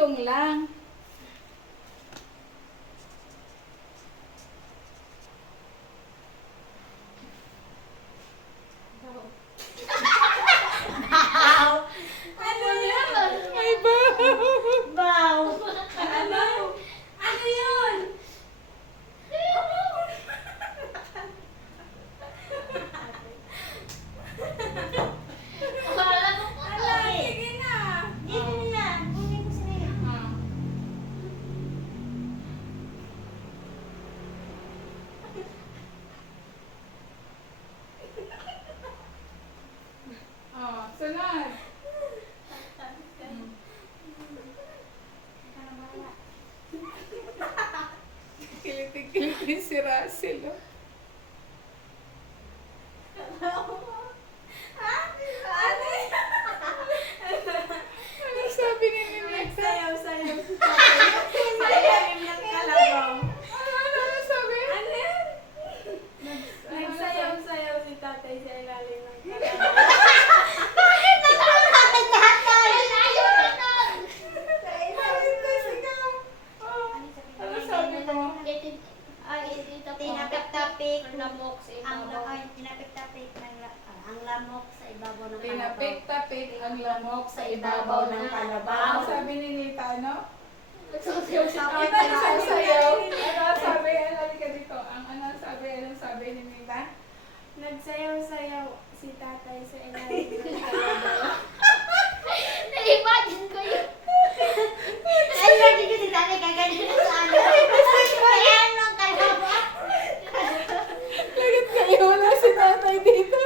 Tulong lang. Ano yun? Ay ba? Wow! Ano? Ano yun? Ala, sige na. Dito na. Kunin ko sa'yo. Sunod. Kilitig-kilitig si Russell. Oh. Ano yun? Ano sabi ni Ninita? Nagsayaw-sayaw si tatay. Sa ilalim ng kalabaw. Ano sabi? Ano yun? Nagsayaw-sayaw si tatay sa ilalim ng kalabaw. Ano sabi mo? Tinapik-tapik Ang lamok sa ibabaw. tinapik-tapik ang lamok sa ibabaw ng kalabaw. Tinapik-tapik ang lamok sa ibabaw ng kalabaw. Ano sabi ni Nita, ano? Nagsasayaw si Ang tatay. nagsasayaw. Ano sabi? Ano ka dito? Anong sabi ni Nita? Nagsayaw-sayaw si tatay sa ilalim ng kalabaw. Na-imagine ko yun. Ay, lagi ko si tatay kaganyan sa ano. Kaya anong kalabaw? Lagat kayo na si tatay dito.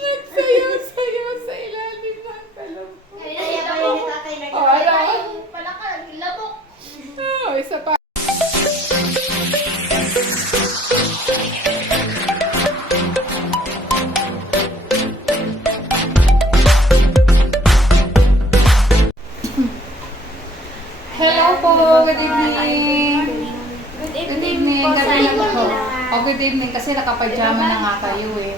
Nagsayaw-sayaw sa ilalim ng kalabaw. Kaya ba yun ni tatay Oh, nagsayaw? ano? Yung palakal, yung lamok. Oh, isa pa. Hello po, good evening. Good Good evening, po sa gabi na inyo po. lahat. Oh, good evening kasi nakapajama na nga kayo eh.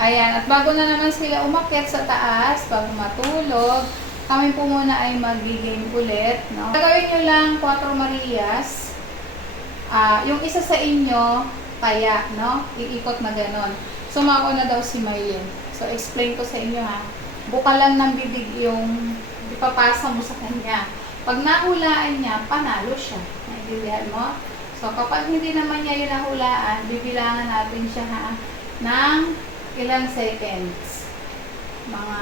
Ayan, at bago na naman sila umakyat sa taas, bago matulog, kami po muna ay mag-game ulit. No? Gagawin nyo lang 4 Marias. Yung isa sa inyo, kaya, no? Iikot na ganon. Sumako na daw si Maylin. So, explain ko sa inyo ha. Buka lang ng bibig yung ipapasa mo sa kanya. Pag nahulaan niya, panalo siya. Naintindihan mo? So, kapag hindi naman niya yung nahulaan, bibilangan natin siya ha, ng ilang seconds. Mga...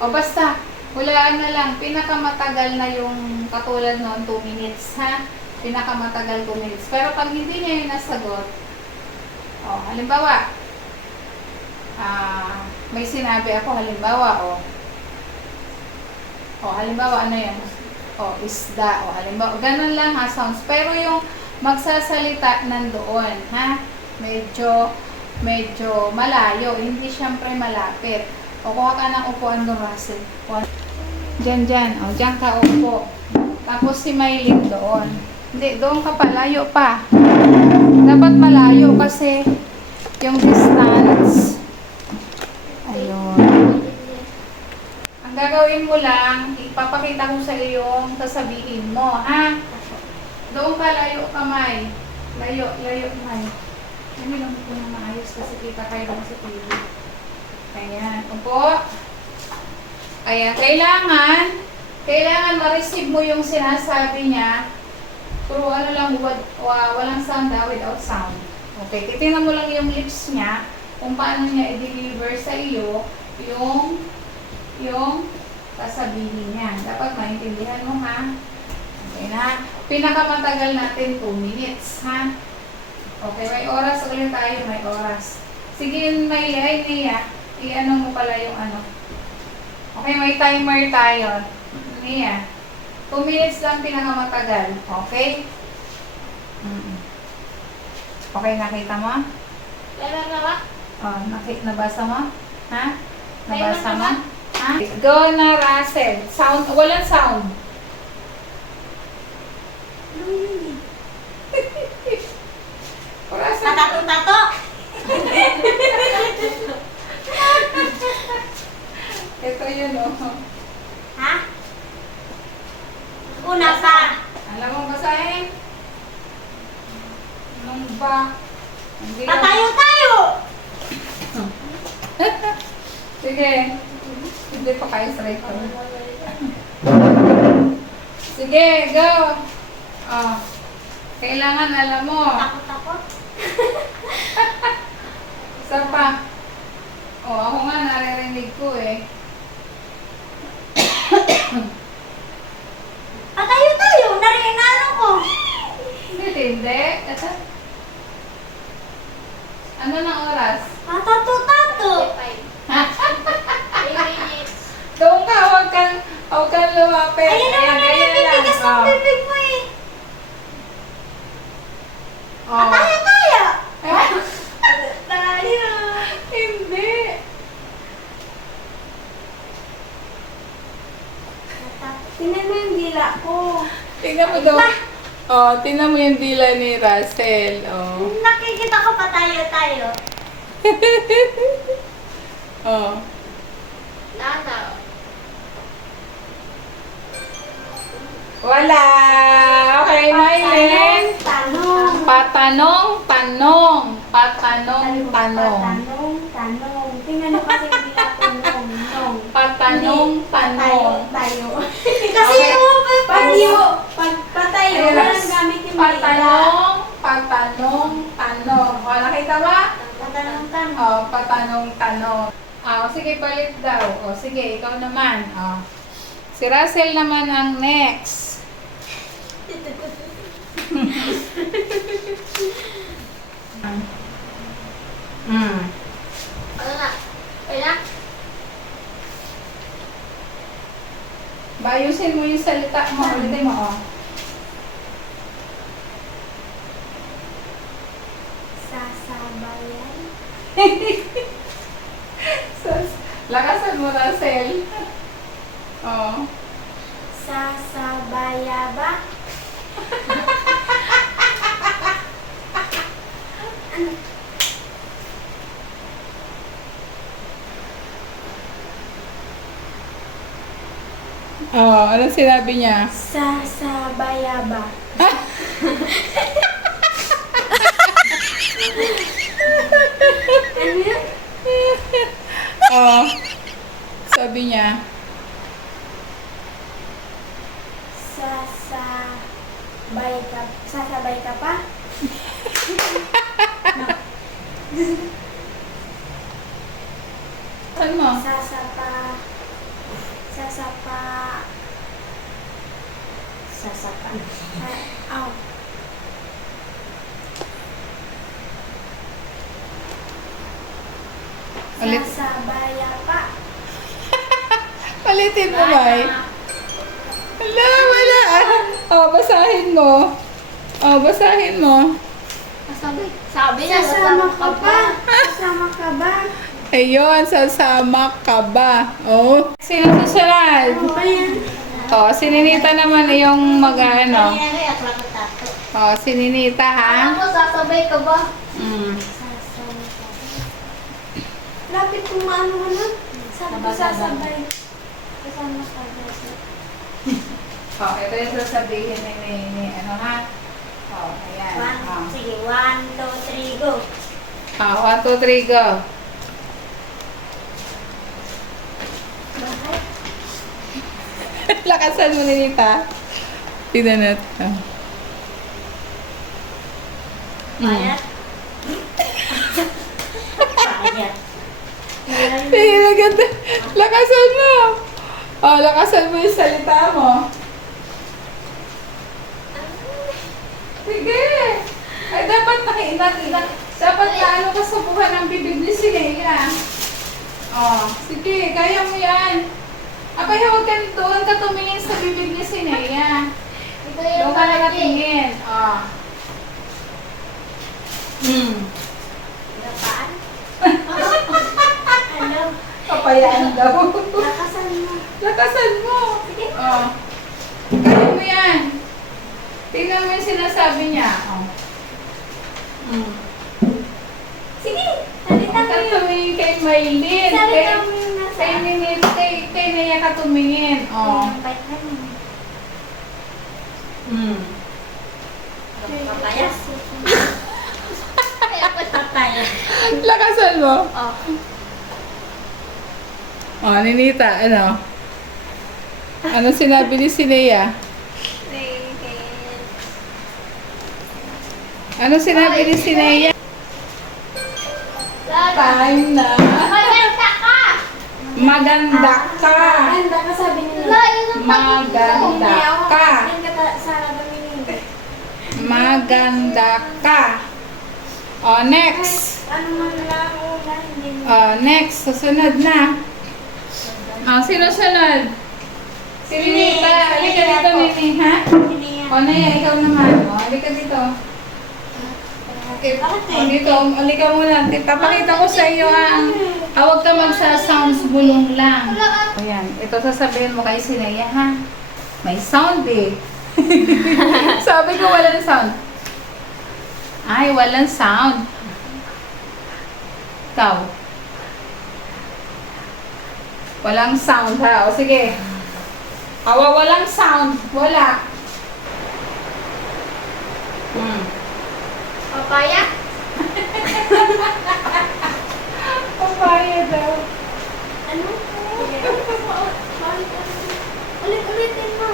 O basta, hulaan na lang. Pinakamatagal na yung katulad noon, 2 minutes ha. Pinakamatagal 2 minutes. Pero pag hindi niya yung nasagot, halimbawa, may sinabi ako, halimbawa, halimbawa, ano yan? Isda, halimbawa, ganun lang ha, sounds. Pero yung magsasalita nandoon, ha? Medyo malayo, hindi syempre malapit. O, kuha ka ng upuan doon, Russell. Diyan. Diyan ka upo. Tapos si Maylin doon. Hindi, doon ka pa, layo pa. Dapat malayo kasi yung distance. Ayun. Ang gagawin mo lang, ipapakita ko sa iyo yung sasabihin mo, ha? Doon ka, layo kamay. Layo, kamay. Ano lang po na maayos kasi kita kayo lang sa TV. Ayan, upo. Ayan, kailangan ma-receive mo yung sinasabi niya. Puro ano lang, walang sound without sound. Okay, titingnan mo lang yung lips niya, kung paano niya i-deliver sa iyo yung sasabihin niya. Dapat maintindihan mo ha. Okay na. Pinakamatagal natin 2 minutes ha. Okay, may oras ulit tayo, may oras. Sige, Nia, i-ano mo pala yung ano. Okay, may timer tayo. Nia, 2 minutes lang pinakamatagal. Okay? Okay, nakita mo? Kailan na ba? Nabasa mo? Ha? Nabasa Kailan mo? na Ha? Go na, Russell. Sound, walang sound. Russell. Tato-tato! Ito yun, oh. Ha? Sige. Hindi pa kayo straight ko. Sige, go. Oh. Kailangan alam mo. Takot-takot. Isa pa. Oh, ako nga naririnig ko eh. Patayo tayo. Narinano ko. Hindi. Ito. Ano ng oras? Matato-tato. 3 minutes. Doon ka, huwag kang lumapit. Ayun naman na yung bibigas ng bibig mo eh. Oh. Patayo tayo. Eh? Tayo. Hindi. Tingnan mo yung dila ko. Tingnan mo daw. Oh, tingnan mo yung dila ni Russell. Oh. Nakikita ko patayo tayo. Oh. Lana. Wala. Okay, Mylene. Tanong. Patanong, tanong. Patanong, tanong. Tanong. Tingnan mo kasi yung dila ko nong. Patanong, tanong. Tayo. Kasi Okay. patayo, Ayun. walang gamit yung dila. Patanong, tanong. O, nakita ba? Patanong. O, patanong, tanong. O, sige, palit daw. O, sige, ikaw naman. O. Si Russell naman ang next. Ano na? Okay na? Bayusin mo yung salita mo. Ulitin mo, o. Sasabayan. Lakasan mo, Russell. O. Sasabayaba. Oh, anong sinabi niya? Sasabayaba. Ano yun? Oh. Sabi niya, Sasabay ka pa? saan mo? Sasapa. Aw. Ulit. Sasabaya pa. Palitin mo ba? Wala, wala. Oh, basahin mo. Oh, basahin mo. Sabi niya, Sasama ka pa. Sasama ka ba? Ayun, sasama ka ba? Oh. Sino susunod? Ano ba yan? Oh, si Ninita naman yung mag-ano. Oh, si Ninita, ha? Ano mo, sasabay ka ba? Mm. Sasama ka ba? Lapit kung maano ka na. Sabi ko sasabay. Sasama ka ba? Oh, ito yung sasabihin ni ano, ha? Oh, ayan. Oh. Sige, 1, 2, 3, go. Oh, 1, 2, 3, go. Bakit? Lakasan mo, Ninita. Tignan natin. Payat? Payat. Ganda. Lakasan mo. Oh, lakasan mo yung salita mo. Sige. Ay, dapat dapat ano ka sa buhay ng bibig ni Sineya. Oh, sige, kaya mo yan. Abay, huwag ka doon ka tumingin sa bibig ni Sineya. Ito Doon yung ka na malaki. natingin. Oh. Napaan? Ano? Papayaan daw. Lakasan mo. Lakasan mo. Sige. Oh. Kaya mo yan. Tingnan mo yung sinasabi niya. Oh. Sige. Salita mo yun. Tumingin kay Maylin. Salita mo yun nasa. Kay Naya ka tumingin. Oh. Bait na mo. Papaya? Papaya. Lakasan mo. Oh. Oh, Ninita, ano? Ano sinabi ni Sinea? Ano sinabi ni Sinea? Time na. Maganda ka! Maganda ka. Ganda ka sabi nila. Layo ng Maganda ka. Sana bumili. Maganda ka. Oh, next. Ano man lang una, hindi mo. Oh, next. Susunod na. Oh, sino sunod? Si Ninita. Halika dito, Nini, ha? Hindi yan. O, Naya, ikaw naman. O, halika dito. Okay, dito, halika muna. Papakita ko sa iyo ang... Huwag ka magsa-sounds bulong lang. O yan, ito sasabihin mo kay Sinaya, ha? May sound eh. Sabi ko walang sound. Ay, walang sound. Ikaw. Walang sound, ha? O sige. Walang sound. Wala. Papaya? Papaya daw. Ano? Ulit-ulitin mo.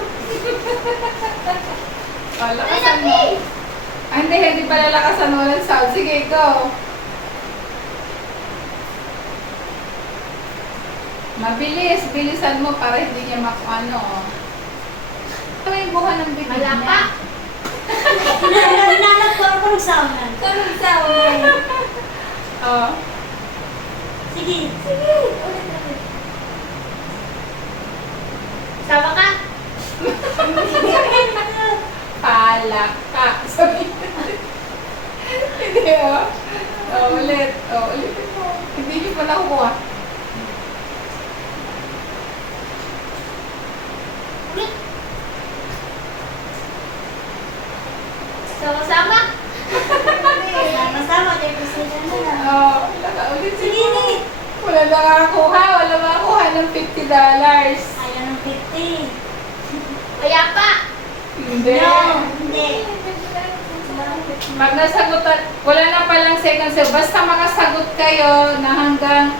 Lakasan mo. Ay, hindi pala lakasan. Walang sound. Sige, go. Mabilis. Bilisan mo para hindi niya ano. Ito yung buha ng bibig niya. Malapa? Hinahanap ko ako ng saunan. Anong saunan? Oh. Sige. Sige. Ulit-ulit. Sama ka? Palaka. Sabi. Hindi, oh. Oh, ulit. Oh, ulitin mo. Hindi niyo pala kukuha. Ulit. Sama-sama? Sama-sama. Tayo kasi na lang. Oh, ulit. Sige. Wala nakakuha. Wala makakuha ng $50. Ayaw ng 50. Kaya pa? Hindi. No. Hindi. Pag nasagutan, wala na palang second save. Basta makasagot kayo na hanggang,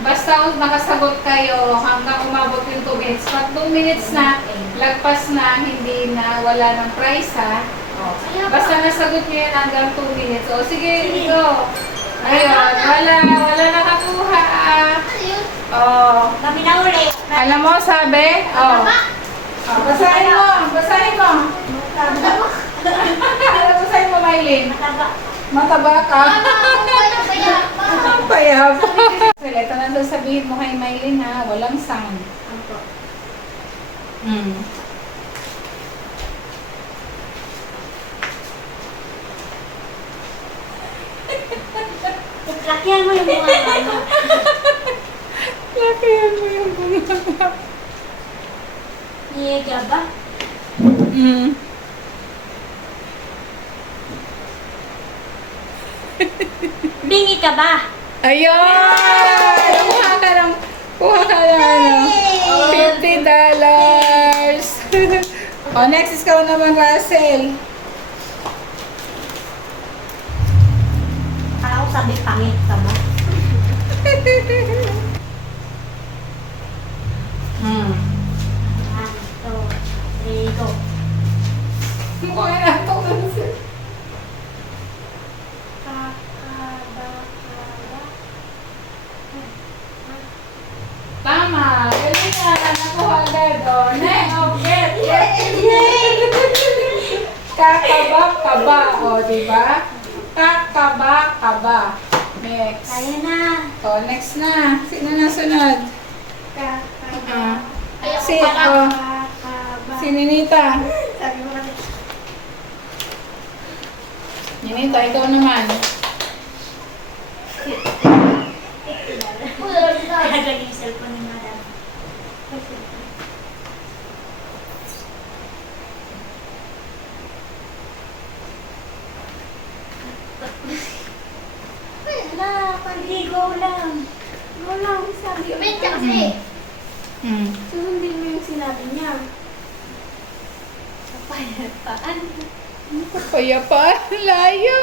basta makasagot kayo hanggang umabot yung 2 minutes. Pag 2 minutes na, lagpas na, hindi na, wala ng price ha. O, basta nasagot nyo yan hanggang 2 minutes. O sige, go. Ayun, wala nakakuha. Ano yun? O, Kami na uli. alam mo, sabi? O, basahin mo, basahin mo. Mataba. Basahin mo, Mylene. Mataba. Mataba ka. Kaya pa? Payab. Ito na sasabihin mo kay Mylene ha, walang sound. Opo. Lakihan mo yung mga ano. Lakihan mo yung bunga. Niyaga ba? Bingi ka ba? Ayun! Kuha ka ng ano, $50. O, next is ikaw naman, Russell. Kala ko sabi pangit ka ba? One, two, three, go. Mukha na ito, Russell. Tama. Galing na. Nakuha agad. O, next. O, get. Kakaba-kaba. O, diba? Kakaba-kaba. Next. Kaya na. O, next na. Sino na sunod? Ayaw Si, ko pala. si Ninita. Sabi mo kasi. Ninita, ikaw naman. Naglag yung cellphone ni Madam. Wala, pag-go lang. Go lang, sabi. Wait ka kasi. Susundin mo yung sinabi niya. Kapayapaan. Kapayapaan. Layo.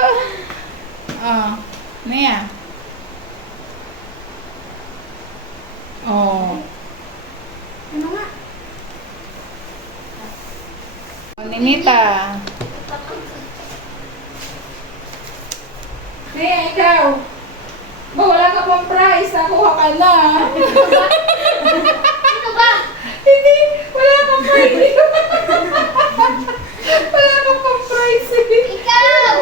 O, Nea. Oh. Ano nga? Ninita. Nia, ikaw. Ba, wala ka pang prize. Nakuha ka na. Ano ba? Hindi, wala kang prize. Wala kang pang prize. Ikaw!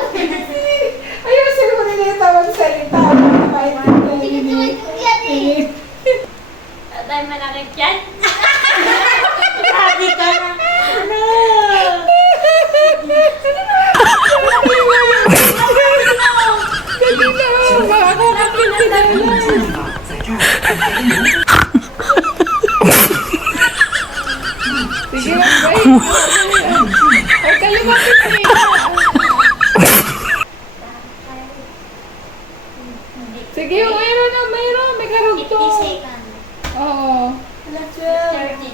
Ayun, siguro Ninita magsalita. Tingin-tingin ko yan eh. Tatay malaki dyan. Sabi ka na. Ano? Dali na, makakarating ka na. Sige, wait. Ay, kalumapit ka rin. Sige, mayroon na, mayroon. May 50 karugtong. seconds. Oo. 12,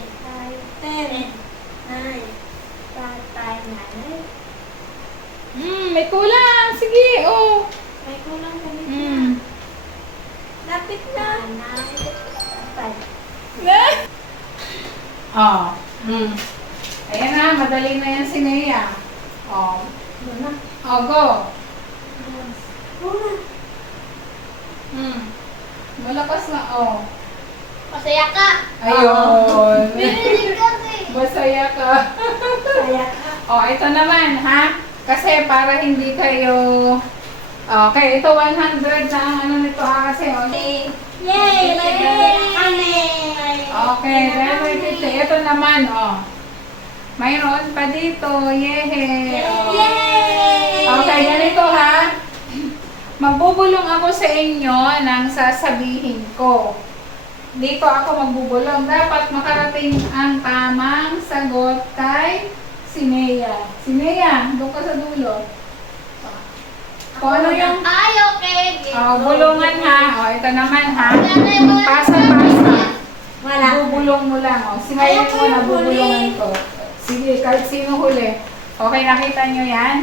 10, 9, tatay nanay. May kulang. Sige, oh. May kulang kami na. Mm. Lapit na. Nanay. Tatay. Na? Oh. Ayan na, madali na yan si Nea. Oh. Muna. Oh, go. Muna. Malakas na, oh. Masaya ka. Ayun. Binilig kasi. Masaya ka. Kaya ka. Oh, ito naman, ha? Kasi para hindi kayo... Okay, ito 100 na ang ano nito, ha? Kasi, oh. Yay! Kami! Okay, then may 50. Ito naman, oh. Mayroon pa dito. Yay! Oh. Yay! Okay, ganito, ha? Magbubulong ako sa inyo ng sasabihin ko. Dito ako magbubulong. Dapat makarating ang tamang sagot kay Sinea. Sinea, doon ka sa dulo. Kung ano yung Ay, okay. bulungan ha. O, ito naman ha. Wala. Pasa-pasa. Wala. Bubulong mo lang. O, singayin Ayoko mo na yung bubulungan huli. ko. Sige, kahit sino huli. Okay, nakita nyo yan?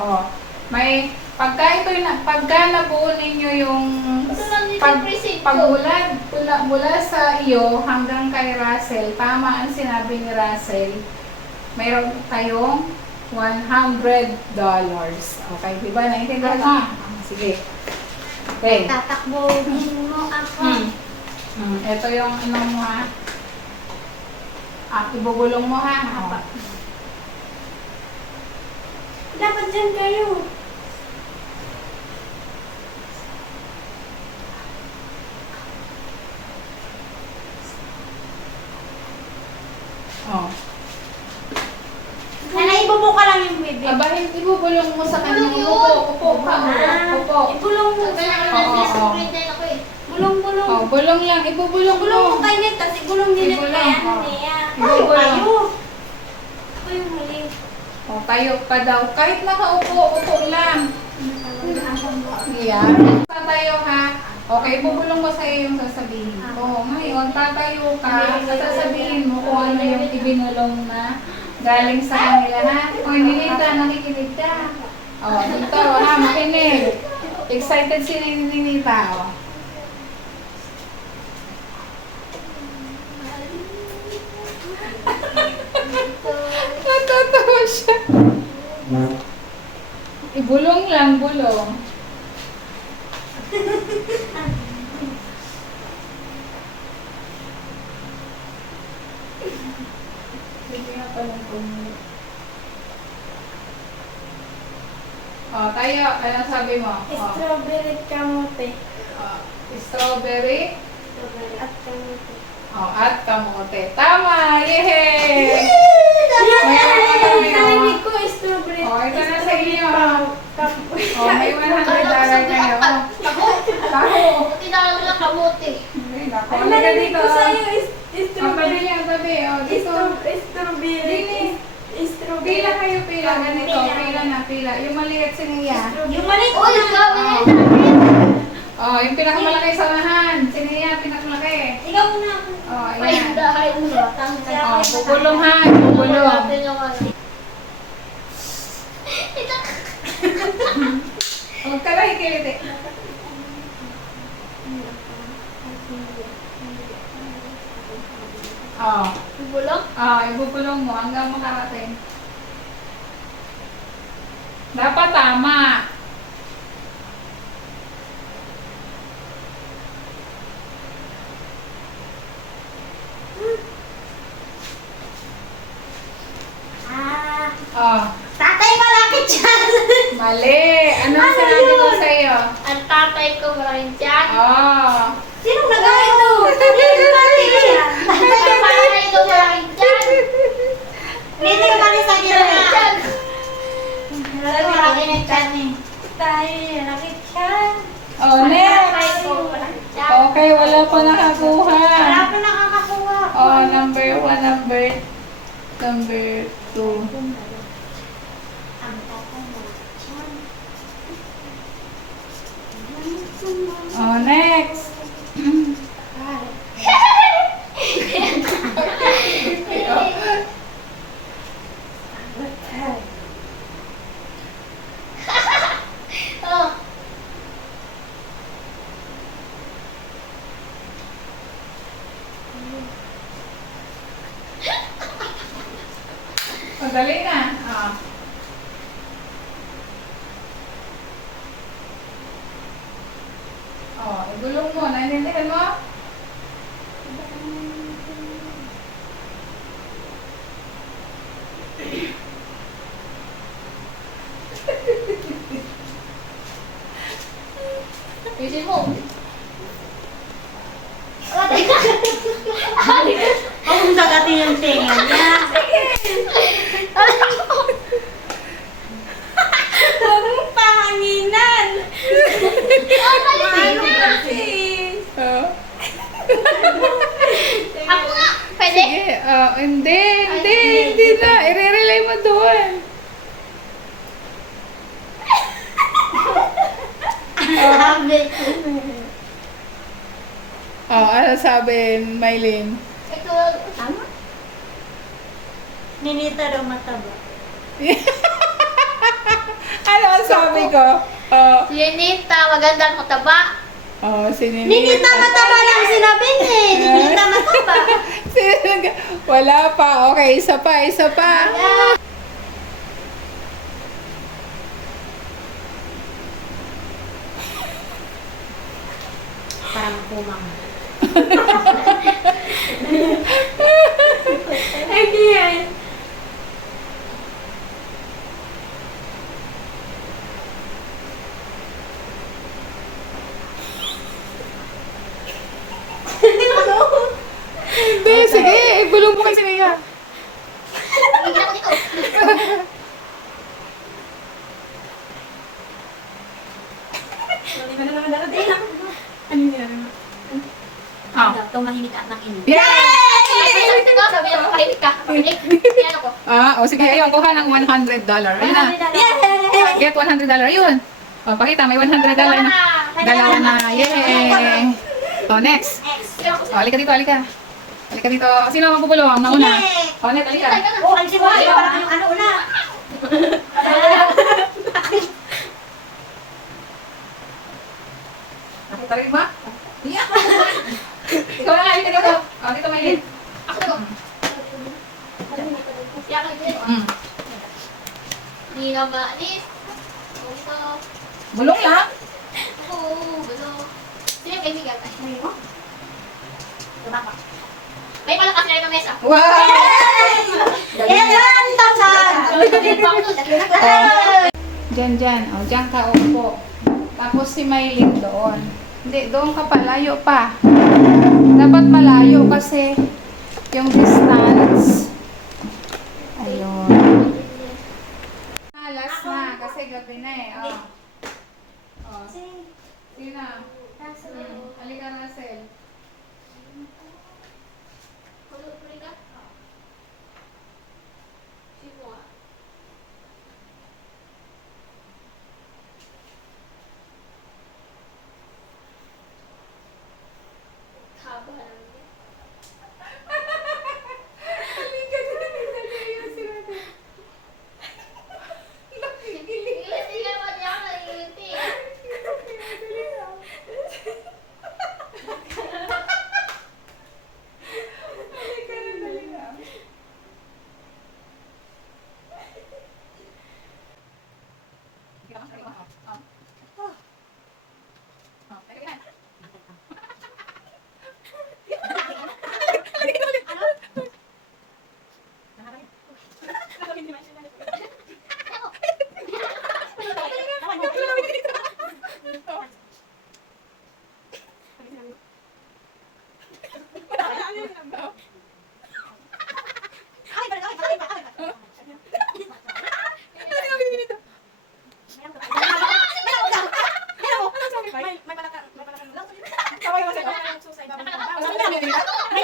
O, may, pagka nabuo ninyo yung Ito lang dito yung precinct ko. mula sa iyo hanggang kay Russell, tama ang sinabi ni Russell, mayroon kayong $100. Okay, di ba? Naintindihan mo? Sige. Okay. Tatakbuhin mo ako. Ito yung ano mo ha. Ibubulong mo ha. Oh. Dapat dyan kayo. Oh. Nanay, ibubuka lang yung bibig. Aba, ibubulong mo sa kanya. Bulong yun. Upo ka. Upo. Ibulong mo. Kaya Oo, naman oo. discipline din ako eh. Bulong-bulong. Oh, bulong lang. Ibubulong Bulong mo mo. kay Net, tapos igulong ni Net Ibulong, kay ano oh. niya. Ibulong. Ayaw. Ako yung huli. Oh, tayo ka daw. Kahit nakaupo, upo lang. Yan. Tatayo ha. Okay, bubulong ko sa iyo yung sasabihin ko. Ngayon, tatayo ka. Sasabihin mo kung ano yung ibinulong na galing sa kanila ha. O, Ninita, nakikinig ka. O, dito ha, makinig. Excited si Ninita. O. Natatawa siya. Ibulong lang, bulong. Sige nga palang pumuli. O, tayo. Anong sabi mo? O, Strawberry kamote. strawberry. Strawberry at kamote. At kamote. Tama! Yehey! Narinig ko strawberry. Ito na sa inyo. May $100 kayo. Taho. Buti na lang lang kamuti. Nako, Ay, halika narinig dito. ko sa'yo Tabi strawberry. niya, tabi. O, dito. Strawberry. Strawberry. Pila kayo, pila. Ganito. Pila na, pila. Yung maliit si Nia. Yung maliit Oh, yung na. gabi na yun. Yung pinakamalaki sa unahan. Si Nia, pinakamalaki. Ikaw muna. Ay, Ayan. dahay mo ba? Bubulong ha. Bubulong. Natin yung ano. Huwag ka lang ikiliti. Oh. Ibulong? Ibubulong mo hanggang makarating. Dapat tama. Oh. Tatay, malapit dyan! Mali. Ano ang sinabi ko sa iyo? Ang tatay ko maraming tiyan. Oh. Sinong nagawa ito? Tatay siya. Ang tatay ko maraming tiyan. Hindi ka pala sa gila. Tiyan. Malaki ng chan eh. Tay, malaki chan. Oh, Ang next. tatay ko maraming tiyan. Okay, wala pa nakakuha. Wala pa nakakakuha. Oh, number 1, number 2. Ang tatay malaki chan. Oh, next. Oh. Madali na. Oh. Oh, igulong mo. Naiintindihan mo? Isin mo. Huwag mong sagatin yung tinga niya. Huwag mong pahanginan. Ano kasi? Oh. Ako nga. Pwede? Sige. Hindi na. I-relay mo doon. Oh, ano sabi, Mylene? Ito. Tama? Ninita daw mataba. Ano ang sabi ko? Oh, Si Ninita, magandang mataba. si Ninita mataba lang sinabi niya eh. Ninita mataba. Wala pa. Okay, isa pa. Parang kumang. Again. Hindi, sige. Ibulong mo kasi niya. Hindi ako dito. Hindi ko na naman darating. Ano yun? Oh. Tumahimik at ng ino. Yay! Sabi niya, pakinig ka. Pakinig. Yan ako. Sige. Ayun, kuha ng $100. Ayun na. Get $100. Ayun. Oh, pakita, may $100 na. Dalawa na. Yay! Oh, next. Oh, halika dito, halika. Halika dito. Sino ang magpupulong? Nauna. Oh, next, halika. Oh, alisin mo. Parang yung ano una. Nakita rin ba? Yeah. Ikaw na nga, halika dito. Oh, dito, Maylin. Ako na ko. Yan ako dito. Hindi na maalis. Ito. Bulong lang. Ako. Gulo. Sino yung kaibigan tayo? Tumapa. May palakas na rin ang mesa. Wow! Yan! Tasan! Diyan. O, diyan ka upo. Tapos si Maylin doon. Hindi, doon ka pa. Layo pa. Dapat malayo kasi yung distance. Ayun. Last na kasi gabi na eh. Oh. Sino? Halika, Russell. Haba lang yan.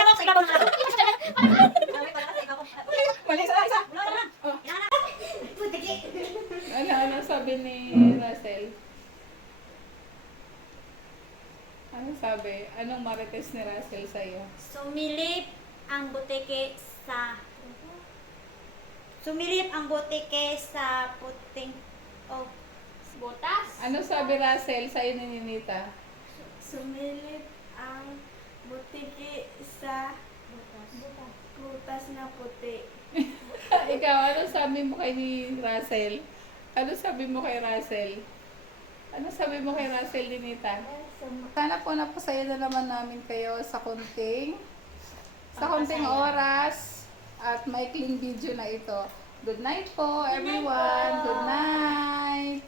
mo sa ibabaw ng araw. Mali sa isa. Wala na. Oh. Yan na. Putiki. Ano sabi ni Russell? Ano sabi? Anong marites ni Russell sa'yo? Sumilip ang butike sa puting Botas. Ano sabi Russell sa'yo ni Ninita? Sumilip ang butiki sa butas na puti. Ikaw, ano sabi mo kay ni Russell? Ano sabi mo kay Russell? Ano sabi mo kay Russell, Ninita? Sana po napasaya na naman namin kayo sa konting oras at maikling video na ito. Good night po, everyone. Good night.